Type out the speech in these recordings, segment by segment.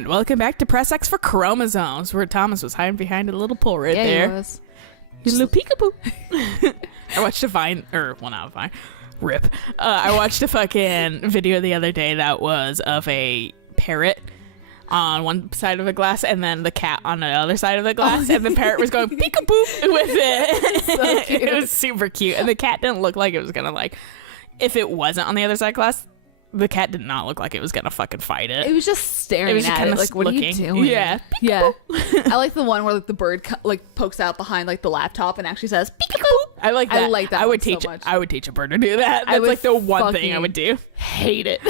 And welcome back to Press X for Chromosomes, where Thomas was hiding behind a little pole right there. He was. He's a little peekaboo. I watched a Vine, not a Vine, rip. I watched a fucking video the other day that was of a parrot on one side of a glass and then the cat on the other side of the glass, and the parrot was going peekaboo with it. So cute. It was super cute, and the cat didn't look like it was gonna, like, if it wasn't on the other side of the glass, the cat did not look like it was gonna fucking fight it. It was just staring just at kinda it, like, what are you looking. doing? Yeah. Yeah. I like the one where like, the bird pokes out behind like the laptop and actually says peekaboo. I like that. I like that I would one so teach. much. I would teach a bird to do that. I That's would like the one thing I fucking would do. Hate it.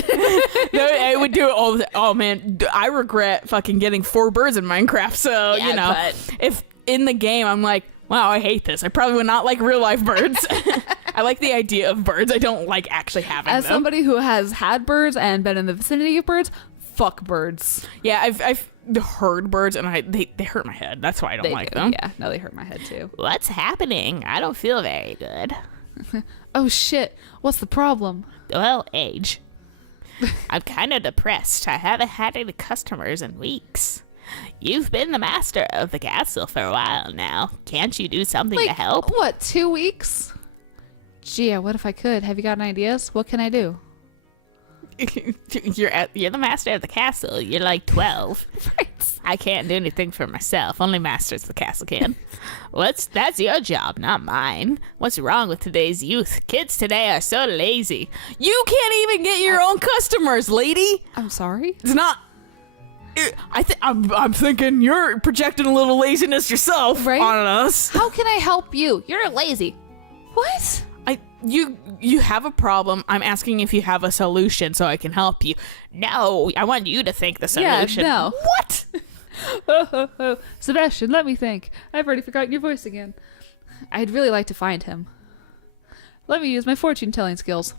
No, I would do it all the. Oh man, I regret fucking getting 4 birds in Minecraft. So Yeah, you know, but- if in the game I'm like, wow, I hate this. I probably would not like real life birds. I like the idea of birds. I don't like actually having As them. somebody who has had birds and been in the vicinity of birds, fuck birds. Yeah, I've heard birds and they hurt my head. That's why I don't They like do. them. Yeah, no, they hurt my head too. What's happening? I don't feel very good. Oh shit, what's the problem? Well, age. I'm kind of depressed. I haven't had any customers in weeks. You've been the master of the castle for a while now. Can't you do something to help? What, 2 weeks? Gee, what if I could? Have you got any ideas? What can I do? You're the master of the castle. You're like 12. I can't do anything for myself. Only masters of the castle can. That's your job, not mine. What's wrong with today's youth? Kids today are so lazy. You can't even get your own customers, lady. I'm sorry? It's not. I'm thinking you're projecting a little laziness yourself Right? on us. How can I help you? You're lazy. What? You have a problem. I'm asking if you have a solution so I can help you. No, I want you to think the solution. no. What? Sebastian, let me think. I've already forgotten your voice again. I'd really like to find him. Let me use my fortune-telling skills.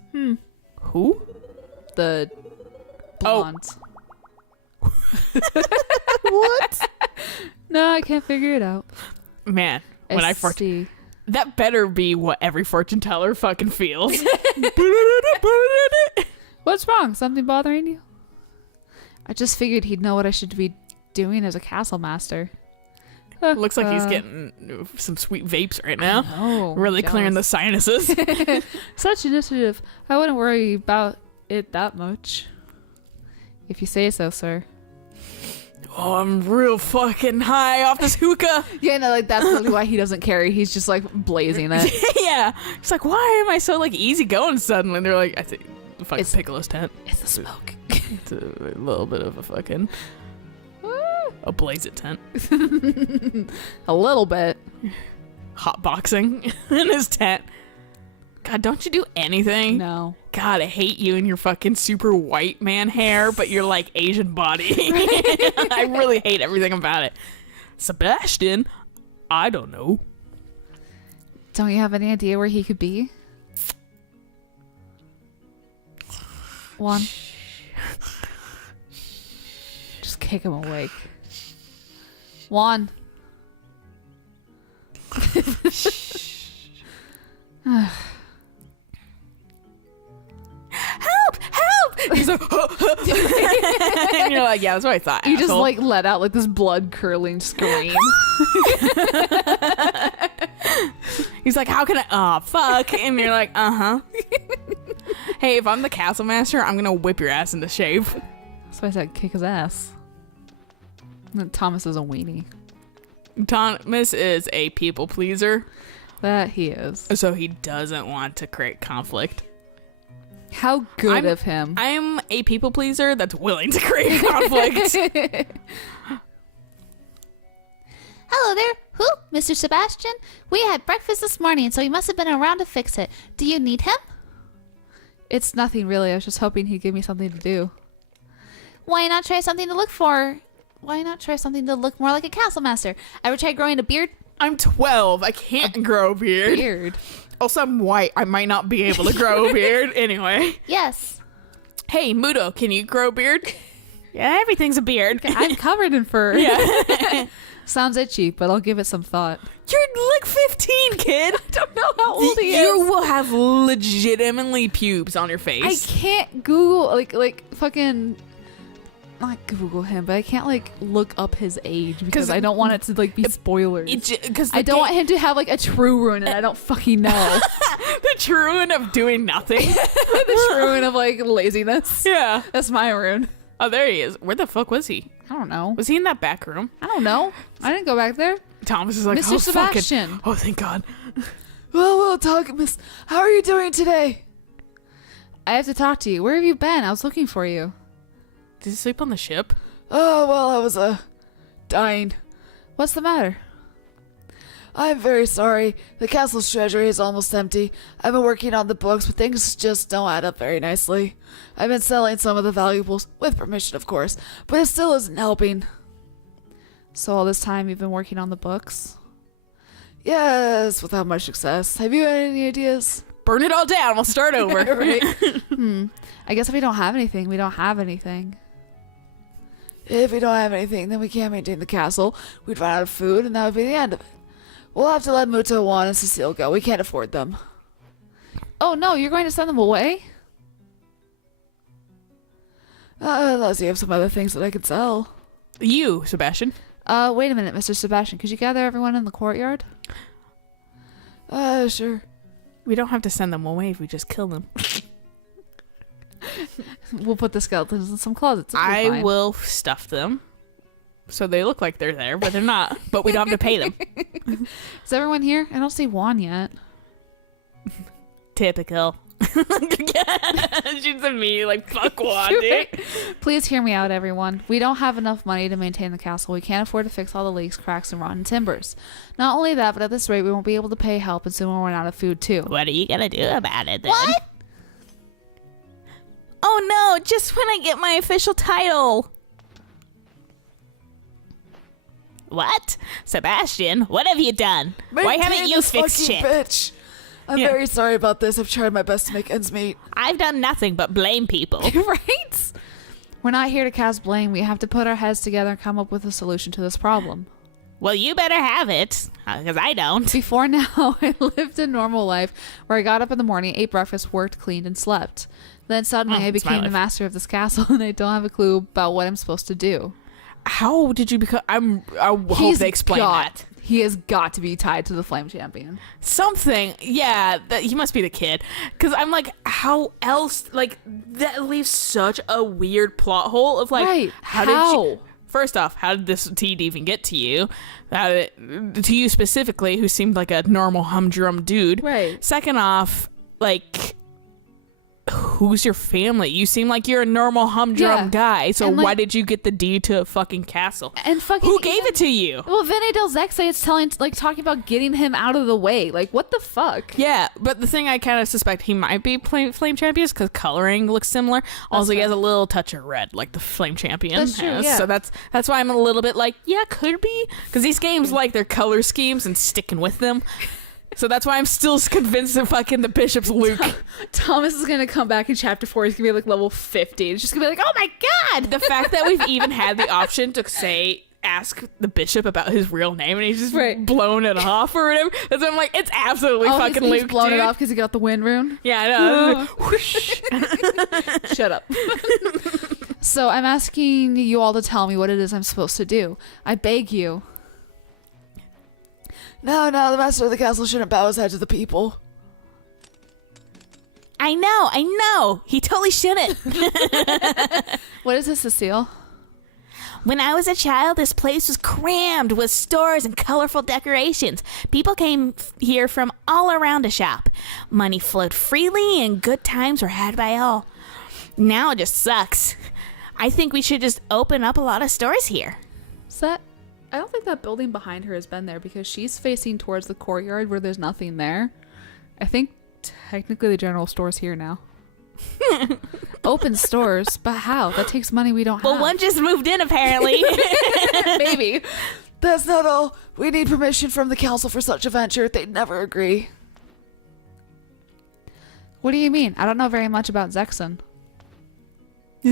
Who? The Oh. blonde. What? No, I can't figure it out. Man, when I see. that better be what every fortune teller fucking feels. What's wrong? Something bothering you? I just figured he'd know what I should be doing as a castle master. Looks like he's getting some sweet vapes right now. Oh, Really clearing the sinuses. Such initiative. I wouldn't worry about it that much. If you say so, sir. Oh, I'm real fucking high off this hookah. Yeah, no, like that's really why he doesn't carry. He's just like blazing it. Yeah. It's like, why am I so like easy going suddenly? And they're like, I think the fucking It's- Piccolo's tent. It's the smoke. It's a little bit of a fucking a blaze it tent. A little bit. Hot boxing in his tent. God, don't you do anything? No. God, I hate you and your fucking super white man hair, but you're like Asian body. I really hate everything about it. Sebastian, I don't know. Don't you have any idea where he could be? One. Just kick him awake. One. Help! Help! He's like, and you're like, yeah, that's what I thought. You just asshole. like let out like this blood curdling scream. He's like, how can I? Oh, fuck. And you're like, uh-huh. Hey, if I'm the castle master, I'm gonna whip your ass into shape. That's why I said kick his ass. And Thomas is a weenie. Thomas is a people pleaser, That he is. so he doesn't want to create conflict. How good of him. I'm a people pleaser that's willing to create conflict. Hello there. Who? Mr. Sebastian? We had breakfast this morning, so he must have been around to fix it. Do you need him? It's nothing really. I was just hoping he'd give me something to do. Why not try something to look for? Why not try something to look more like a castle master? Ever tried growing a beard? I'm 12. I can't grow a beard. Weird. Also, I'm white. I might not be able to grow a beard anyway. Yes. Hey, Mudo, can you grow a beard? Yeah, everything's a beard. I'm covered in fur. Yeah. Sounds itchy, but I'll give it some thought. You're like 15, kid. I don't know how old he You is. will have legitimately pubes on your face. I can't Google like fucking not Google him, but I can't like look up his age because I don't want it to like be spoilers. Because I don't want him to have like a true ruin and I don't fucking know. The true ruin of doing nothing. The true ruin of like laziness. Yeah. That's my ruin. Oh, there he is. Where the fuck was he? I don't know. Was he in that back room? I don't know. I didn't go back there. Thomas is like, Mr. Sebastian. Oh, thank God. Well, talk, Miss. How are you doing today? I have to talk to you. Where have you been? I was looking for you. Did he sleep on the ship? Oh, well, I was, dying. What's the matter? I'm very sorry. The castle's treasury is almost empty. I've been working on the books, but things just don't add up very nicely. I've been selling some of the valuables, with permission, of course, but it still isn't helping. So all this time you've been working on the books? Yes, without much success. Have you had any ideas? Burn it all down. We'll start over. Right. I guess if we don't have anything, we don't have anything. If we don't have anything, then we can't maintain the castle. We'd run out of food, and that would be the end of it. We'll have to let Muto, Juan, and Cecile go. We can't afford them. Oh, no, you're going to send them away? Unless you have some other things that I could sell. You, Sebastian. Wait a minute, Mr. Sebastian. Could you gather everyone in the courtyard? Sure. We don't have to send them away if we just kill them. We'll put the skeletons in some closets. I will stuff them so they look like they're there, but they're not. But we don't have to pay them. Is everyone here? I don't see Juan yet. Typical. She's me like, fuck Wanda. Please hear me out, everyone. We don't have enough money to maintain the castle. We can't afford to fix all the leaks, cracks, and rotten timbers. Not only that, but at this rate, we won't be able to pay help, and soon we'll run out of food, too. What are you gonna do about it, then? What? Oh no, just when I get my official title. What? Sebastian, what have you done? Why haven't you fixed shit? Bitch. I'm very sorry about this. I've tried my best to make ends meet. I've done nothing but blame people. Right? We're not here to cast blame. We have to put our heads together and come up with a solution to this problem. Well, you better have it, because I don't. Before now, I lived a normal life where I got up in the morning, ate breakfast, worked, cleaned, and slept. Then suddenly I it's my became the life. master of this castle, and I don't have a clue about what I'm supposed to do. How did you become... I hope they explain that. He has got to be tied to the Flame Champion. Something. Yeah, he must be the kid. Because I'm like, how else... Like, that leaves such a weird plot hole of like... Right. How did you... First off, how did this deed even get to you? To you specifically, who seemed like a normal humdrum dude. Right. Second off, like... Who's your family? You seem like you're a normal humdrum guy. So And, like- why did you get the deed to a fucking castle? And fucking... Who gave it to you? Well, Vinny Del Zexay is talking about getting him out of the way. Like, what the fuck? Yeah, but the thing I kind of suspect he might be Flame Champions because coloring looks similar. Also, he has a little touch of red, like the Flame Champion That's true, has. yeah. So that's why I'm a little bit like, yeah, could be. Because these games like their color schemes and sticking with them. So that's why I'm still convinced that fucking the bishop's Luke. Thomas is gonna come back in chapter 4. He's gonna be like level 50. It's just gonna be like, oh my god! The fact that we've even had the option to ask the bishop about his real name and he's just blown it off or whatever. That's why I'm like, it's absolutely fucking he's Luke, blown dude. it off because he got the wind rune. Yeah, I know. Whoosh. Shut up. So I'm asking you all to tell me what it is I'm supposed to do. I beg you. No, the master of the castle shouldn't bow his head to the people. I know. He totally shouldn't. What is this, Cecile? When I was a child, this place was crammed with stores and colorful decorations. People came here from all around to shop. Money flowed freely and good times were had by all. Now it just sucks. I think we should just open up a lot of stores here. I don't think that building behind her has been there because she's facing towards the courtyard where there's nothing there. I think technically the general store's here now. Open stores, but how? That takes money we don't have. Well, one just moved in apparently. Maybe. That's not all. We need permission from the council for such a venture. They'd never agree. What do you mean? I don't know very much about Zexon. The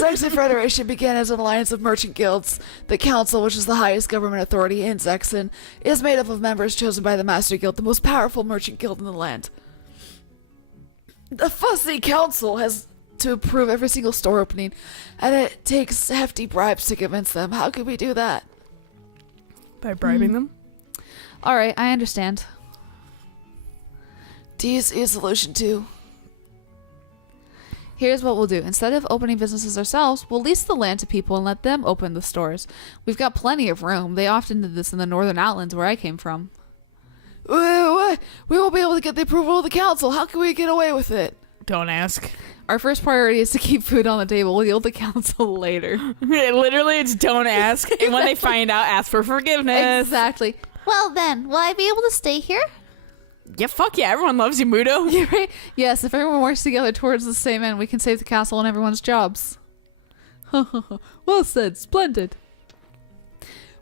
Zexon Federation began as an alliance of merchant guilds. The council, which is the highest government authority in Zexon, is made up of members chosen by the Master Guild, the most powerful merchant guild in the land. The fussy council has to approve every single store opening, and it takes hefty bribes to convince them. How can we do that? By bribing them? All right, I understand. Do you see a solution too? Here's what we'll do. Instead of opening businesses ourselves, we'll lease the land to people and let them open the stores. We've got plenty of room. They often did this in the Northern Outlands where I came from. We won't be able to get the approval of the council. How can we get away with it? Don't ask. Our first priority is to keep food on the table. We'll deal with the council later. Literally, it's don't ask. And when they find out, ask for forgiveness. Exactly. Well then, will I be able to stay here? Yeah, fuck yeah. Everyone loves you, Mudo. You're right. Yes, if everyone works together towards the same end, we can save the castle and everyone's jobs. Well said. Splendid.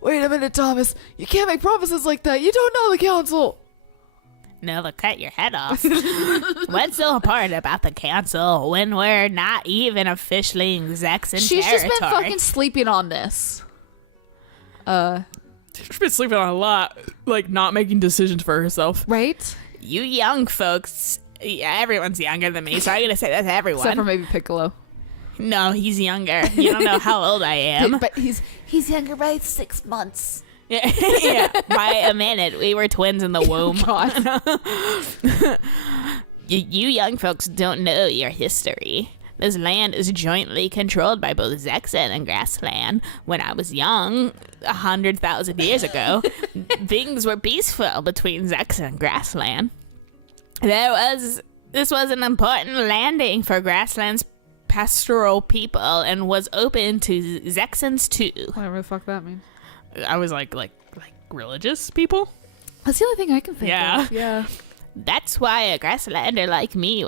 Wait a minute, Thomas. You can't make promises like that. You don't know the council. No, they'll cut your head off. What's so hard about the council when we're not even officially in Zaxxon She's territory? just been fucking sleeping on this. She's been sleeping on a lot, like not making decisions for herself. Right? You young folks, yeah, everyone's younger than me, so I'm gonna say that's everyone. Except for maybe Piccolo. No, he's younger. You don't know how old I am. But he's younger by 6 months. Yeah, yeah, by a minute. We were twins in the womb. God. You young folks don't know your history. This land is jointly controlled by both Zaxxon and Grassland. When I was young, 100,000 years ago, things were peaceful between Zaxxon and Grassland. This was an important landing for Grassland's pastoral people and was open to Zaxxons too. Whatever the fuck that means. I was like religious people? That's the only thing I can think of. Yeah. That's why a Grasslander like me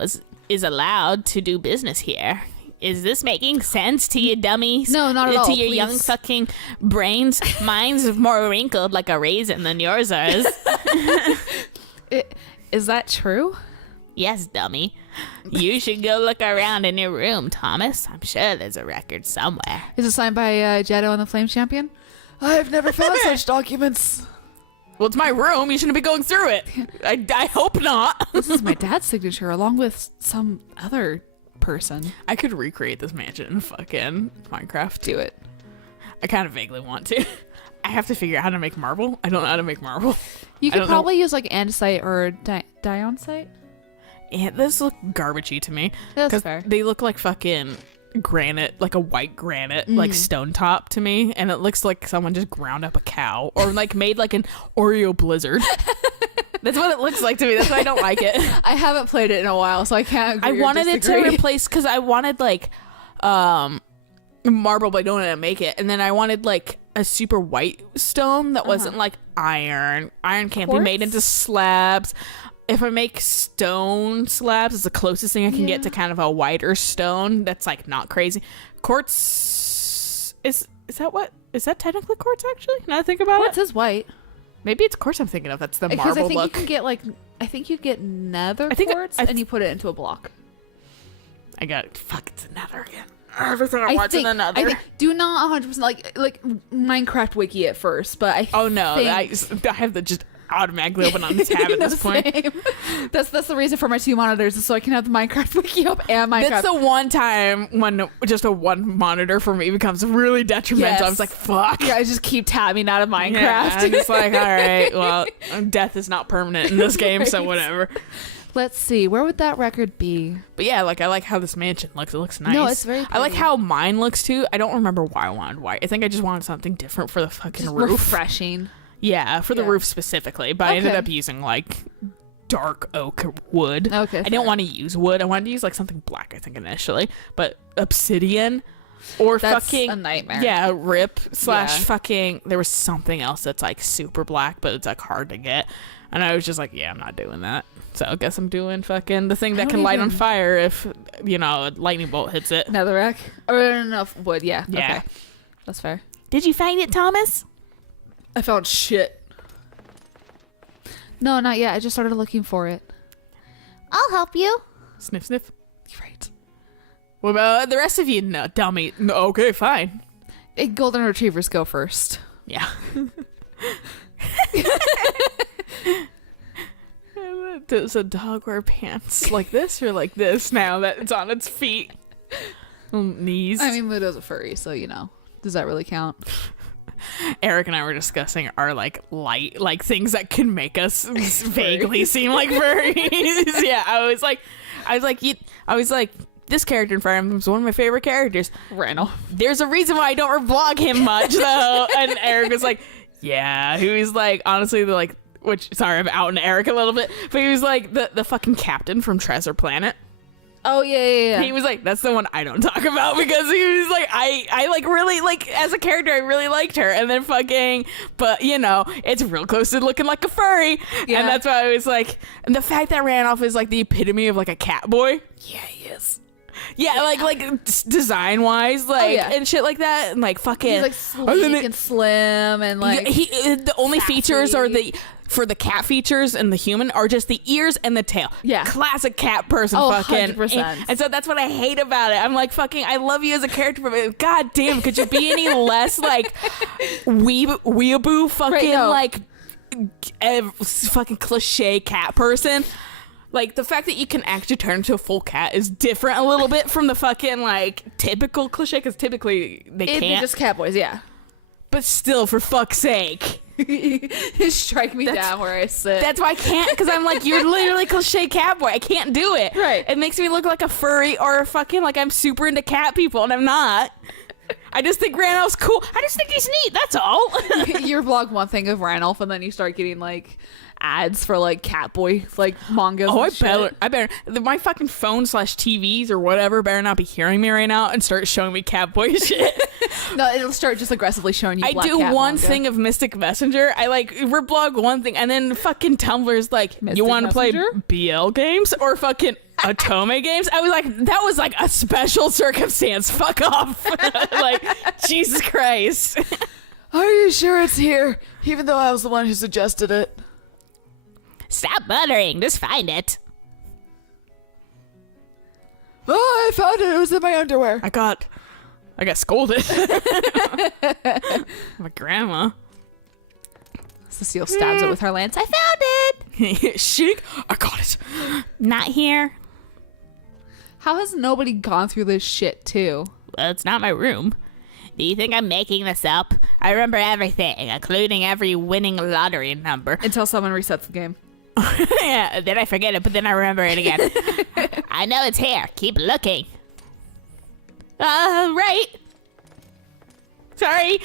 is allowed to do business here. Is this making sense to you dummies? No, not at all. To your please. young fucking brains? Mine's more wrinkled like a raisin than yours is. Is that true? Yes, dummy. You should go look around in your room, Thomas. I'm sure there's a record somewhere. Is it signed by Jetto and the Flame Champion? I've never found such documents. Well, it's my room. You shouldn't be going through it. I hope not. This is my dad's signature along with some other person. I could recreate this mansion in fucking Minecraft. Do it. I kind of vaguely want to. I have to figure out how to make marble. I don't know how to make marble. You I could don't know. probably use like andesite or dioncite. Yeah, those look garbagey to me. That's 'Cause fair. they look like fucking granite, like a white granite, like stone top to me, and it looks like someone just ground up a cow or like made like an Oreo blizzard. That's what it looks like to me. That's why I don't like it. I haven't played it in a while, so I can't agree I or wanted it to disagree. replace because I wanted like marble, but I don't know how to make it. And then I wanted like a super white stone that wasn't like iron. Iron can't be made Quartz? into slabs. If I make stone slabs, it's the closest thing I can get to kind of a whiter stone that's like not crazy. Quartz is that technically quartz actually? Now I think about Quartz it. is white. Maybe it's quartz I'm thinking of. That's the Because marble I think look. you can get like, I think you get nether I think quartz and you put it into a block. I got it's another again. Everything I watch in another. I think, do not 100% like Minecraft wiki at first, but Oh no, think, I have to just automatically open on the tab at No, this point. same. That's the reason for my 2 monitors, is so I can have the Minecraft wiki up and Minecraft. That's the one time when just a one monitor for me becomes really detrimental. Yes. I was like, fuck. Yeah, I just keep tabbing out of Minecraft. Yeah, I'm just like, all right, well, death is not permanent in this game, so Right. whatever. Let's see, where would that record be? But yeah, like I like how this mansion looks. It looks nice. No, it's very I like pretty. how mine looks too. I don't remember why I wanted white. I think I just wanted something different for the fucking Just roof. refreshing. Yeah, for the Yeah. roof specifically. But I ended Okay. up using like dark oak wood. Okay, I fair. didn't want to use wood. I wanted to use like something black, I think, initially. But obsidian or That's fucking a nightmare. Yeah, rip / Yeah. fucking there was something else that's like super black, but it's like hard to get. And I was just like, yeah, I'm not doing that. So I guess I'm doing fucking the thing that don't can light on even- fire if, you know, a lightning bolt hits it. Netherrack? Or enough wood, yeah. Yeah. Okay. That's fair. Did you find it, Thomas? I found shit. No, not yet. I just started looking for it. I'll help you. Sniff, sniff. Right. What about the rest of you? No, dummy. No, okay, fine. Golden retrievers go first. Yeah. Does a dog wear pants like this or like this now that it's on its feet? knees. I mean, Ludo's a furry, so does that really count? Eric and I were discussing our like things that can make us vaguely seem like furries. Yeah, I was like, this character in Fire Emblem is one of my favorite characters. Randall. There's a reason why I don't reblog him much though. And Eric was like, yeah, he was like, honestly, sorry, I'm outing Eric a little bit, but he was like the fucking captain from Treasure Planet. Oh yeah. He was like, that's the one I don't talk about, because he was like, I like really like, as a character I really liked her, and then fucking, but it's real close to looking like a furry. Yeah. And that's why I was like, and the fact that Randolph is like the epitome of like a cat boy. Yeah, he is. Yeah, like design wise, and shit like that, and like fucking he's like sleek and slim, and like the only sassy. features are for the cat features and the human are just the ears and the tail. Yeah. Classic cat person. Oh, fucking 100%. And so that's what I hate about it. I'm like, fucking, I love you as a character, but god damn, could you be any less like weeaboo fucking like fucking cliche cat person? Like, the fact that you can actually turn into a full cat is different a little bit from the fucking like typical cliche, because typically they can't. They're just cat boys, yeah. But still, for fuck's sake. Strike me down where I sit. That's why I can't, because I'm like, you're literally cliche cat boy. I can't do it. Right. It makes me look like a furry or a fucking like I'm super into cat people, and I'm not. I just think Randolph's cool. I just think he's neat. That's all. You vlog one thing of Randolph, and then you start getting like ads for like Catboy like mangas. Oh, and I better. My fucking phone / TVs or whatever better not be hearing me right now and start showing me Catboy shit. No, it'll start just aggressively showing you. I Black do Cat one manga. thing of Mystic Messenger. I like reblog one thing, and then fucking Tumblr's like, Mystic you want to play Messenger? BL games or fucking Otome games? I was like, that was like a special circumstance. Fuck off. Like, Jesus Christ. Are you sure it's here? Even though I was the one who suggested it. Stop buttering. Just find it. Oh, I found it. It was in my underwear. I got scolded. My grandma. Cecile stabs it with her lance. I found it. Chic. I got it. Not here. How has nobody gone through this shit too? Well, it's not my room. Do you think I'm making this up? I remember everything, including every winning lottery number. Until someone resets the game. Yeah, then I forget it, but then I remember it again. I know it's here. Keep looking. Right. Sorry.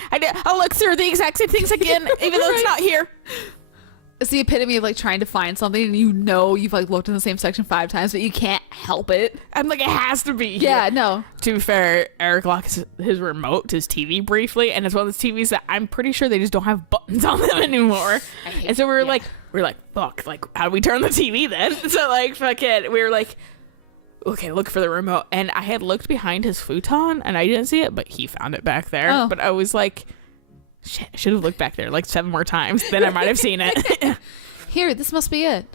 I'll look through the exact same things again, even though it's not here. It's the epitome of like trying to find something, and you've like looked in the same section 5 times, but you can't help it. I'm like, it has to be Yeah, here. no. To be fair, Eric locks his remote to his TV briefly, and it's one of those TVs that I'm pretty sure they just don't have buttons on them anymore. And so we were like, fuck, like, how do we turn the TV then? So like, fuck it. We were like, okay, look for the remote. And I had looked behind his futon, and I didn't see it, but he found it back there. Oh. But I was like, shit, I should have looked back there like 7 more times. Then I might have seen it. Here, this must be it.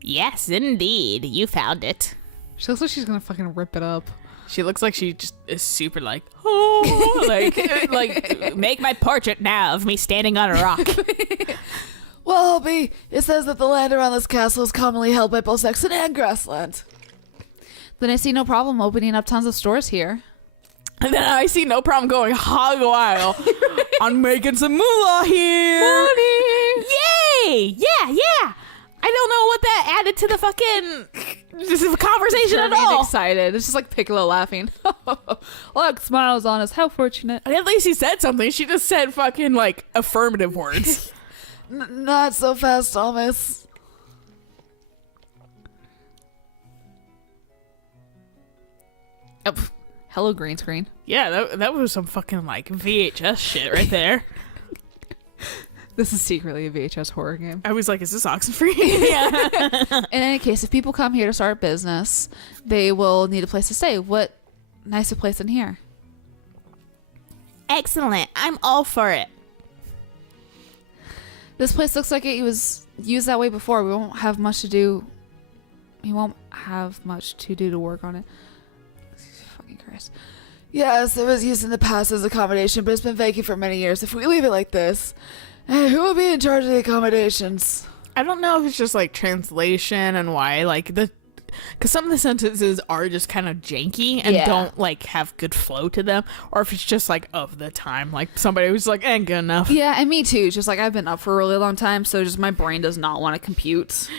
Yes, indeed. You found it. She looks like she's gonna fucking rip it up. She looks like she just is super like, oh, like make my portrait now of me standing on a rock. Well, Hobie, it says that the land around this castle is commonly held by both Saxon and grassland. Then I see no problem opening up tons of stores here. And then I see no problem going hog wild on making some moolah here. Money. Yay! Yeah. I don't know what that added to the fucking conversation at all. Excited. It's just like Piccolo laughing. Look, smiles on us. How fortunate. And at least he said something. She just said fucking like affirmative words. Not so fast, Thomas. Oh, hello, green screen. Yeah, that was some fucking like VHS shit right there. This is secretly a VHS horror game. I was like, is this Oxenfree? Yeah. In any case, if people come here to start business, they will need a place to stay. What nicer place than here? Excellent. I'm all for it. This place looks like it was used that way before. We won't have much to do. We won't have much to do to work on it. Fucking Christ. Yes, it was used in the past as accommodation, but it's been vacant for many years. If we leave it like this, who will be in charge of the accommodations? I don't know if it's just like translation and why like because some of the sentences are just kind of janky and don't like have good flow to them, or if it's just like of the time, like somebody was like ain't good enough. Yeah, and me too. Just like I've been up for a really long time, so just my brain does not want to compute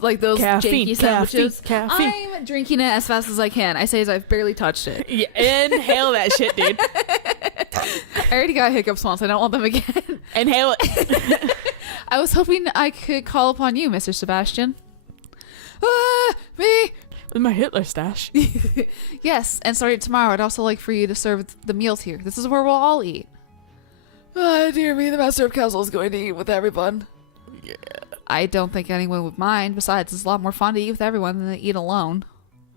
like those janky sandwiches. Caffeine. I'm drinking it as fast as I can. I say as I've barely touched it. Yeah, inhale that shit, dude. I already got hiccups once. I don't want them again. Inhale it. I was hoping I could call upon you, Mr. Sebastian. Me. With my Hitler stash. Yes, and starting tomorrow, I'd also like for you to serve the meals here. This is where we'll all eat. Dear me, the Master of Castle is going to eat with everyone. Yeah. I don't think anyone would mind. Besides, it's a lot more fun to eat with everyone than to eat alone.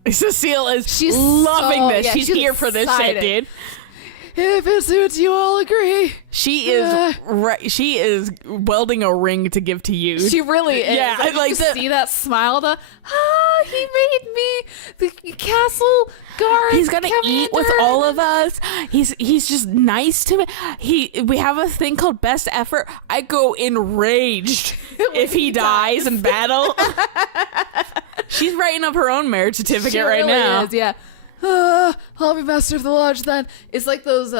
Cecile is She's loving this. Yeah, she's here for this shit, dude. If it suits you, all agree. She is she is welding a ring to give to you. She really is. Yeah, I like to see that smile. He made me the castle guard. He's gonna eat with all of us. He's just nice to me. We have a thing called best effort. I go enraged if he dies in battle. She's writing up her own marriage certificate right really now. Is, yeah. I'll be master of the lodge then. It's like those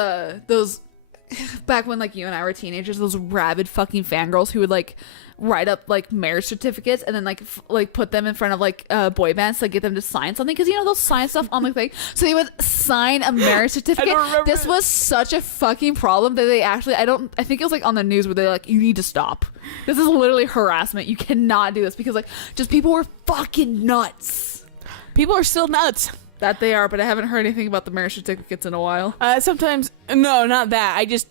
back when like you and I were teenagers, those rabid fucking fangirls who would like write up like marriage certificates and then like put them in front of like boy bands to get them to sign something, because you know they'll sign stuff on the thing, so they would sign a marriage certificate. This was such a fucking problem that they actually I think it was like on the news where they're like, you need to stop, this is literally harassment, you cannot do this, because like just people were fucking nuts. People are still nuts. That they are, but I haven't heard anything about the marriage certificates in a while. Sometimes, no, not that. I just,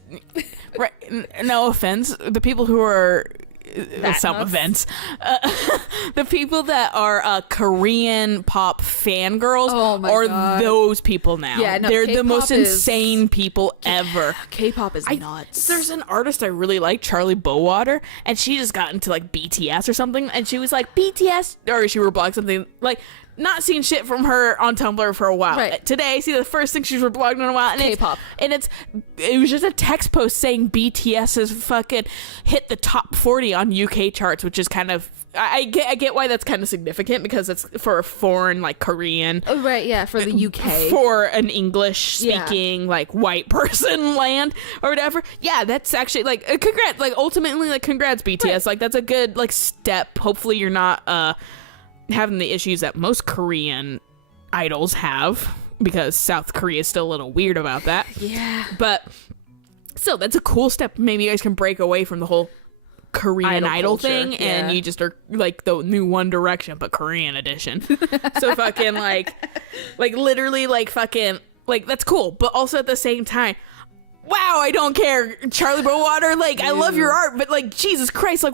no offense, the people who are some nuts. events, the people that are Korean pop fangirls are God. those people now. Yeah, no, they're K-pop the most is- insane people ever. K-pop is nuts. There's an artist I really like, Charlie Bowater, and she just got into like BTS or something, and she was like BTS, or she reblogged something like. Not seen shit from her on Tumblr for a while. Right. Today, I see the first thing she's reblogged in a while, and K-pop. It was just a text post saying BTS has fucking hit the top 40 on UK charts, which is kind of I get why that's kind of significant, because it's for a foreign like Korean. Oh, right, yeah, for the UK. For an English speaking like white person land or whatever. Yeah, that's actually like congrats. Like ultimately, like congrats BTS. Right. Like that's a good like step. Hopefully, you're not having the issues that most Korean idols have, because South Korea is still a little weird about that. Yeah. But still, that's a cool step. Maybe you guys can break away from the whole Korean idol thing, and you just are like the new One Direction, but Korean edition. So fucking like literally like fucking like that's cool. But also at the same time, wow, I don't care, Charlie Bowater. Like, I love your art, but like, Jesus Christ, like,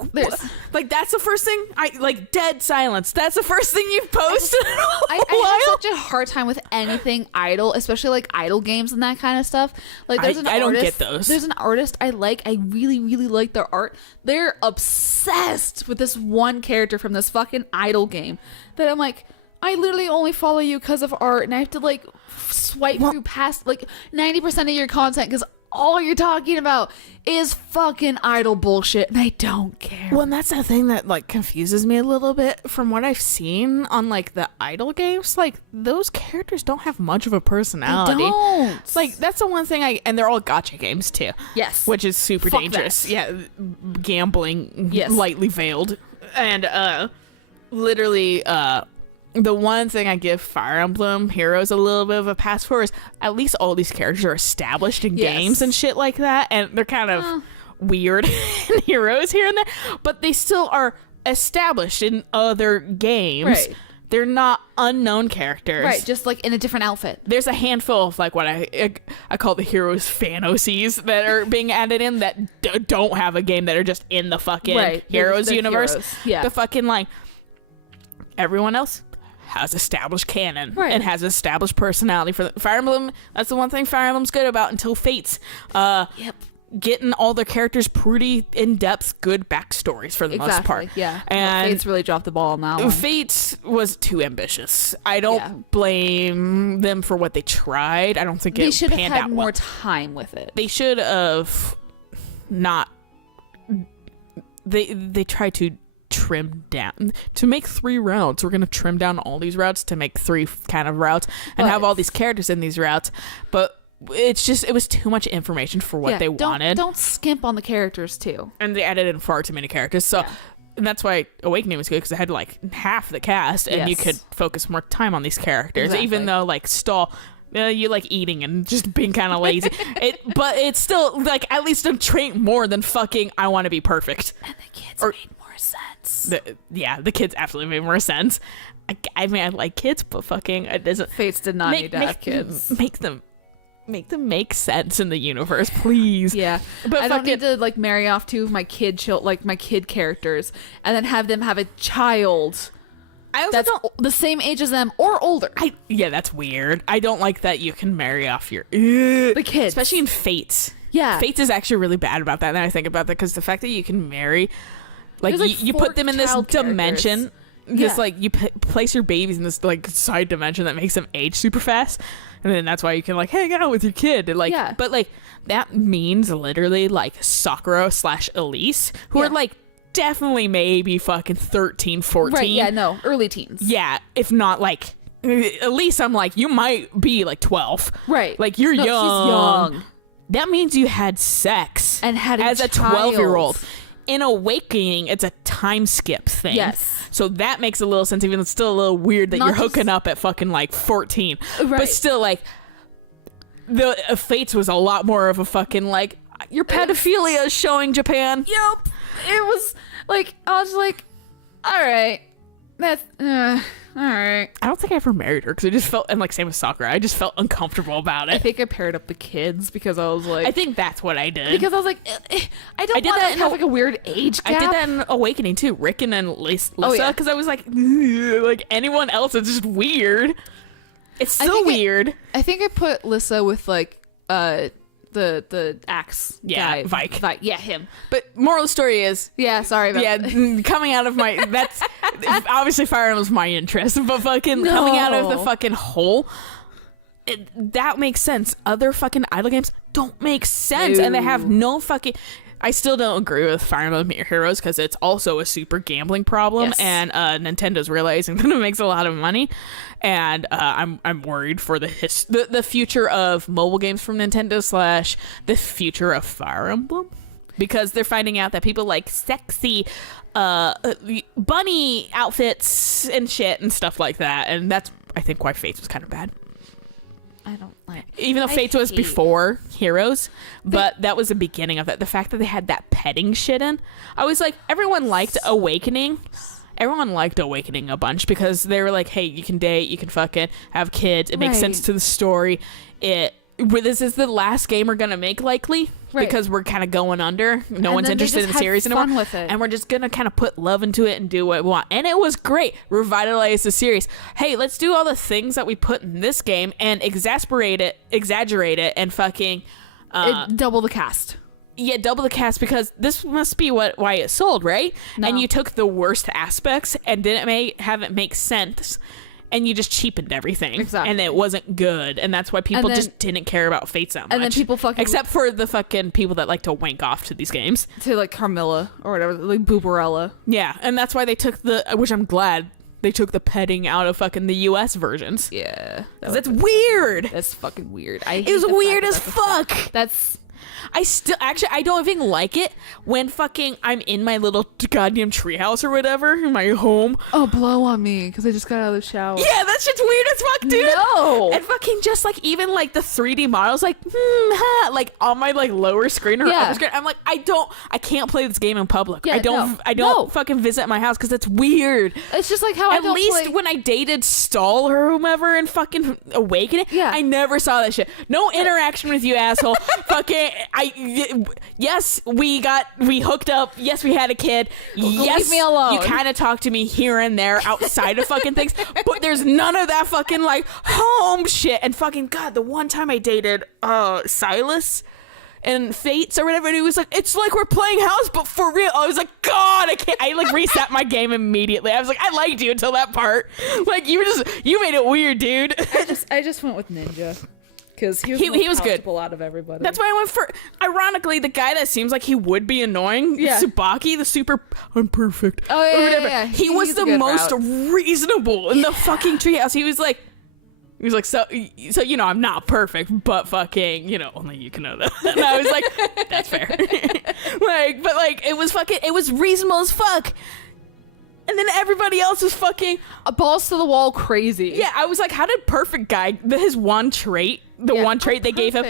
like that's the first thing I like. Dead silence. That's the first thing you've posted. I have such a hard time with anything idol, especially like idol games and that kind of stuff. Like, there's an I artist, don't get those. There's an artist I like. I really, really like their art. They're obsessed with this one character from this fucking idol game that I'm like, I literally only follow you because of art, and I have to like swipe through past like 90% of your content because all you're talking about is fucking idol bullshit, and I don't care. Well, and that's the thing that like confuses me a little bit from what I've seen on like the idol games. Like those characters don't have much of a personality. They don't. Like that's the one thing and they're all gacha games too. Yes. Which is super Fuck dangerous. that. Yeah, gambling. Yes. Lightly veiled. And literally the one thing I give Fire Emblem Heroes a little bit of a pass for is at least all these characters are established in games and shit like that, and they're kind of weird in Heroes here and there, but they still are established in other games. Right. They're not unknown characters. Right, just like in a different outfit. There's a handful of like what I call the Heroes fantasies that are being added in that don't have a game, that are just in the fucking Heroes universe. Heroes. Yeah. The fucking like everyone else has established canon and has established personality. For Fire Emblem, that's the one thing Fire Emblem's good about until Fates. Getting all their characters pretty in-depth, good backstories for the most part. Yeah, and Fates really dropped the ball on that one. Fates was too ambitious. I don't blame them for what they tried. I don't think they it should have panned had out more well. time with it. They should have not. They tried to trimmed down to make 3 routes. We're gonna trim down all these routes to make 3 kind of routes and have all these characters in these routes. But it was too much information for what they wanted. Don't skimp on the characters too. And they added in far too many characters. So and that's why Awakening was good, because it had like half the cast and you could focus more time on these characters. Even though like Stall, you like eating and just being kind of lazy. But it's still like at least a trait more than fucking I want to be perfect. And the kids made more sense. The kids absolutely made more sense. I mean, I like kids, but fucking it doesn't. Fates did not need to have kids. Make them make sense in the universe, please. Yeah, but I don't need to like marry off 2 of my kid characters and then have them have a child that's the same age as them or older. That's weird. I don't like that you can marry off the kids, especially in Fates. Yeah, Fates is actually really bad about that. And I think about that because the fact that you can marry, like you put them in this dimension. This like you place your babies in this like side dimension that makes them age super fast, and then that's why you can like hang out with your kid and, like but like that means literally like Sakura / Elise, who are like definitely maybe fucking 13, 14. Right, yeah, no, early teens. Yeah, if not like Elise, I'm like you might be like 12. Right. Like you're young. She's young. That means you had sex and had as a 12-year-old. In Awakening, it's a time skip thing. Yes. So that makes a little sense, even though it's still a little weird that you're hooking up at fucking like 14. Right. But still, like, the Fates was a lot more of a fucking like, your pedophilia is showing, Japan. Yep. It was like, I was like, all right. That's, all right. I don't think I ever married her because I just felt, and like same with Sakura, I just felt uncomfortable about it. I think I paired up the kids because I was like, I think that's what I did. Because I was like, I don't want to have like a weird age gap. I did that in Awakening too, Rickon and Lisa, because I was like anyone else is just weird. It's so weird. I think I put Lissa with like the axe guy. Vike. Yeah, him. But moral of the story is sorry about that. Coming out of my that's obviously Fire Emblem was my interest, but fucking coming out of the fucking hole, that makes sense. Other fucking idle games don't make sense, and they have no fucking. I still don't agree with Fire Emblem Heroes because it's also a super gambling problem, and Nintendo's realizing that it makes a lot of money, and I'm worried for the future of mobile games from Nintendo / the future of Fire Emblem, because they're finding out that people like sexy bunny outfits and shit and stuff like that, and that's I think why Fates was kind of bad. I don't like. Even though Fates was before Heroes, but that was the beginning of it. The fact that they had that petting shit in, I was like, everyone liked Awakening. Everyone liked Awakening a bunch because they were like, hey, you can date, you can fucking have kids. It makes sense to the story. This is the last game we're gonna make likely because we're kind of going under. No one's interested in the series anymore, with it. And we're just gonna kind of put love into it and do what we want. And it was great. Revitalize the series. Hey, let's do all the things that we put in this game and exaggerate it, and fucking double the cast. Yeah, double the cast, because this must be why it sold, right? No. And you took the worst aspects and didn't have it make sense. And you just cheapened everything. Exactly. And it wasn't good. And that's why people just didn't care about Fates that much. And then people fucking... Except for the fucking people that like to wank off to these games. To like Carmilla or whatever. Like Booberella. Yeah. And that's why they took which I'm glad they took the petting out of fucking the US versions. Yeah. That's weird. That's fucking weird. It was weird as fuck. That's... I don't even like it when fucking I'm in my little goddamn treehouse or whatever in my home. Oh, blow on me because I just got out of the shower. Yeah, that shit's weird as fuck, dude. No. And fucking just like even like the 3D models, like like on my like lower screen or upper screen. I'm like, I can't play this game in public. Yeah, I don't fucking visit my house because it's weird. It's just like how at least when I dated Stall or whomever and fucking Awakening, I never saw that shit. No interaction with you, asshole. Fucking yes, we hooked up. Yes, we had a kid. Yes, leave me alone. You kind of talk to me here and there outside of fucking things, but there's none of that fucking like home shit. And fucking God, the one time I dated Silas and Fates or whatever, and he was like, it's like we're playing house, but for real. I was like, God, I can't. I like reset my game immediately. I was like, I liked you until that part. Like you made it weird, dude. I just went with Ninja. because he was good. out of everybody. That's why I went for. Ironically, the guy that seems like he would be annoying, Tsubaki, the super I'm perfect. Oh yeah, or whatever. yeah. He was the most reasonable in the fucking treehouse. He was like, so you know, I'm not perfect, but fucking, you know, only you can know that. And I was like, that's fair. It was reasonable as fuck. And then everybody else was fucking balls to the wall crazy. Yeah, I was like, how did perfect guy, his one trait, one trait they gave him,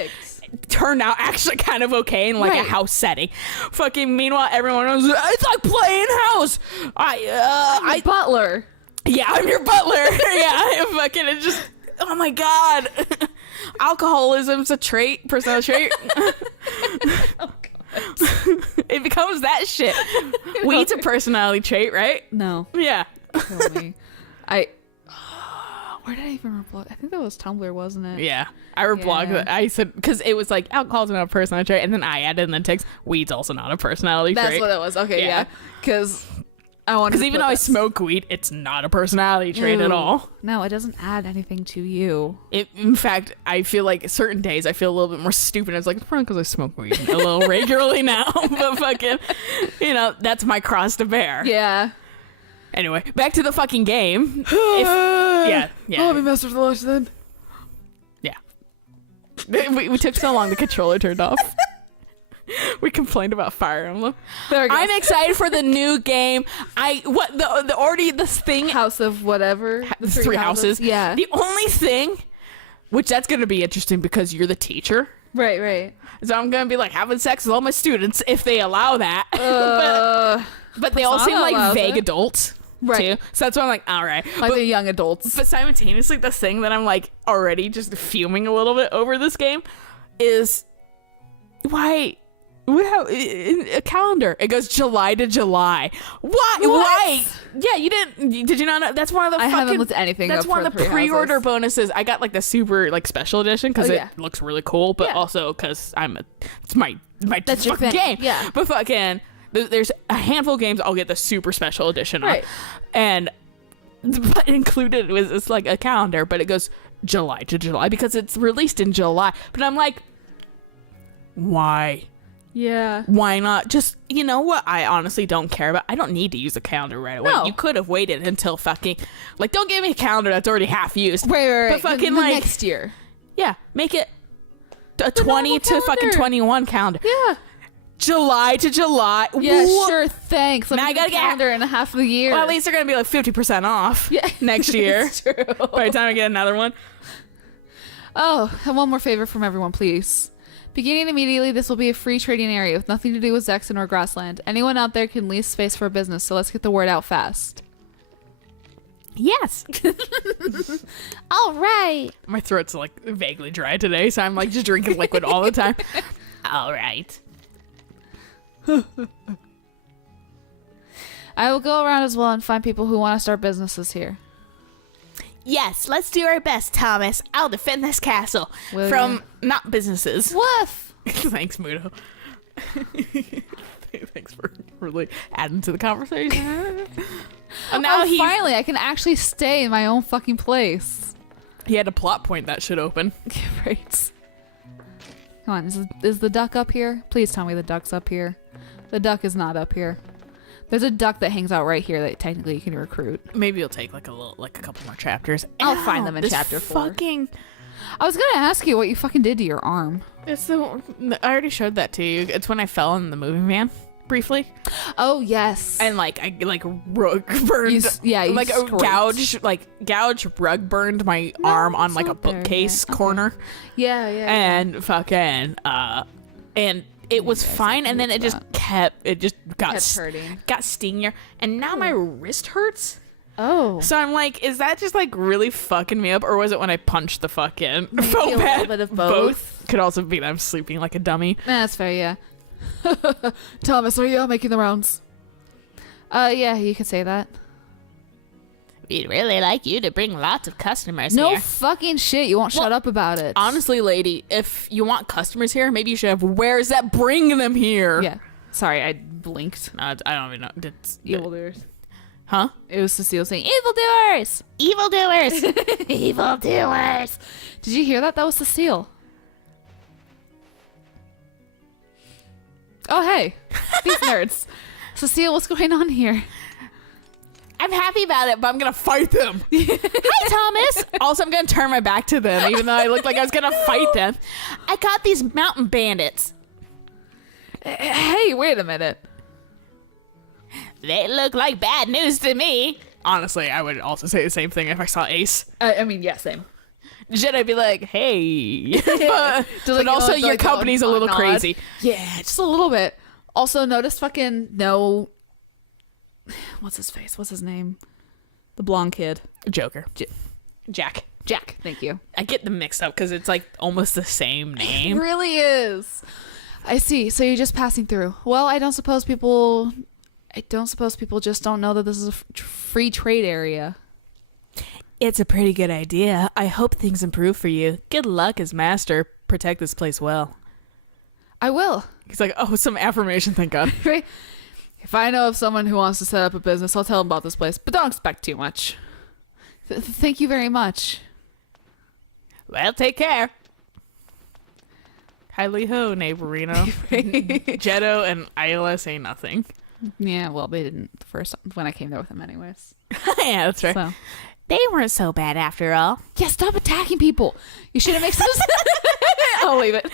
turned out actually kind of okay in like a house setting. Fucking meanwhile, everyone was, it's like playing house. I'm butler. Yeah, I'm your butler. Fucking, it's just, oh my god. Alcoholism's a trait, personality trait. Oh, it becomes that shit. Weed's a personality trait, right? No. Yeah. Kill me. Where did I even reply? I think that was Tumblr, wasn't it? Yeah. I reblogged that. I said, because it was like, alcohol's not a personality trait, and then I added in the text, weed's also not a personality trait. That's what it was. Okay, yeah. Because even though I smoke weed, it's not a personality trait at all. No, it doesn't add anything to you. In fact, I feel like certain days I feel a little bit more stupid. It's like, it's probably because I smoke weed a little regularly now. But fucking, you know, that's my cross to bear. Yeah. Anyway, back to the fucking game. I'll be master of the lush then. Yeah. We took so long, the controller turned off. We complained about Fire Emblem. I'm excited for the new game. This thing, House of whatever. The three houses. Yeah. The only thing, which that's going to be interesting because you're the teacher. Right. So I'm going to be like having sex with all my students if they allow that. But they all seem like vague adults. Right. Too. So that's why I'm like, all right. Like the young adults. But simultaneously, the thing that I'm like already just fuming a little bit over this game is why a calendar. It goes July to July. Why? Yeah, did you not know? That's one of the I haven't looked at anything. That's one of the pre-order bonuses. I got like the super like special edition because it looks really cool, but also because it's my that's fucking game. Yeah. But fucking there's a handful of games I'll get the super special edition on. And but included was it's like a calendar, but it goes July to July because it's released in July. But I'm like, why? Yeah. Why not? Just, you know what I honestly don't care about? I don't need to use a calendar right away. No. You could have waited until fucking, like, don't give me a calendar that's already half used. Right. But fucking the like next year. Yeah, make it a 20 to fucking 21 calendar. Yeah. July to July. Yeah, sure, thanks. Now I gotta get calendar in a half of the year. Well, at least they're gonna be like 50% off next year. That's true. By the time I get another one. Oh, and one more favor from everyone, please. Beginning immediately, this will be a free trading area with nothing to do with Zexon or Grassland. Anyone out there can lease space for a business, so let's get the word out fast. Yes. All right. My throat's like vaguely dry today, so I'm like just drinking liquid all the time. All right. I will go around as well and find people who want to start businesses here. Yes, let's do our best, Thomas. I'll defend this castle from not businesses. Woof! Thanks, Mudo. Thanks for really adding to the conversation. And now finally, I can actually stay in my own fucking place. He had a plot point that should open. Right. Come on, is the duck up here? Please tell me the duck's up here. The duck is not up here. There's a duck that hangs out right here that technically you can recruit. Maybe it'll take like a couple more chapters. I'll find them in chapter 4. I was gonna ask you what you fucking did to your arm. I already showed that to you. It's when I fell in the moving van briefly. Oh yes. And I burned. Gouge rug burned my arm on like a bookcase corner. Yeah. And fucking and it was fine, and then it just got hurting. Got stingier, and now my wrist hurts. Oh. So I'm like, is that just like really fucking me up, or was it when I punched the fucking foam pad? A little bit of both. Could also be that I'm sleeping like a dummy. That's fair, yeah. Thomas, are you out making the rounds? Yeah, you could say that. We'd really like you to bring lots of customers here. No fucking shit. You won't shut up about it. Honestly, lady, if you want customers here, maybe you should have wares that bring them here. Yeah. Sorry, I blinked. I don't even know. Evildoers. Huh? It was Cecile saying, evildoers! Evildoers! Evildoers! Did you hear that? That was Cecile. Oh, hey. These nerds. Cecile, what's going on here? I'm happy about it, but I'm gonna fight them. Hi, Thomas. Also, I'm gonna turn my back to them, even though I looked like I was gonna fight them. I got these mountain bandits. Hey, wait a minute. They look like bad news to me. Honestly, I would also say the same thing if I saw Ace. I mean, yeah, same. Should I be like, hey? but like, also, like, your like, company's a little nod. crazy. Yeah, just a little bit. Also, noticed fucking no... What's his face? What's his name? The blonde kid. Joker. Jack. Jack, thank you. I get them mixed up because it's like almost the same name. It really is. I see. So you're just passing through. Well, I don't suppose people just don't know that this is a free trade area. It's a pretty good idea. I hope things improve for you. Good luck as master. Protect this place well. I will. He's like, oh, some affirmation, thank God. Right? If I know of someone who wants to set up a business, I'll tell them about this place. But don't expect too much. Thank you very much. Well, take care. Kylie ho, neighborino. Jetto and Isla say nothing. Yeah, well, they didn't the first when I came there with them anyways. Yeah, that's right. So. They weren't so bad after all. Yeah, stop attacking people. You should have made some I'll leave it.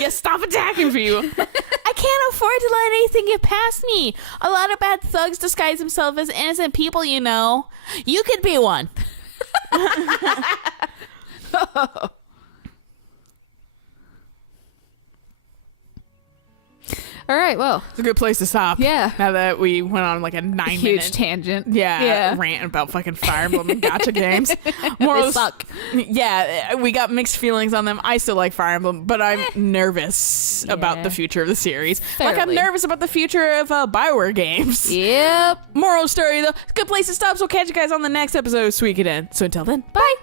Yeah, stop attacking people. I can't afford to let anything get past me. A lot of bad thugs disguise themselves as innocent people, you know. You could be one. All right, well. It's a good place to stop. Yeah. Now that we went on like a 9-minute Huge tangent. Yeah, rant about fucking Fire Emblem and gacha games. Morals, They suck. Yeah, we got mixed feelings on them. I still like Fire Emblem, but I'm nervous about the future of the series. Like I'm Fairly. nervous about the future of Bioware games. Yep. Moral story though, it's a good place to stop. So we'll catch you guys on the next episode of Suikoden. So until then, bye.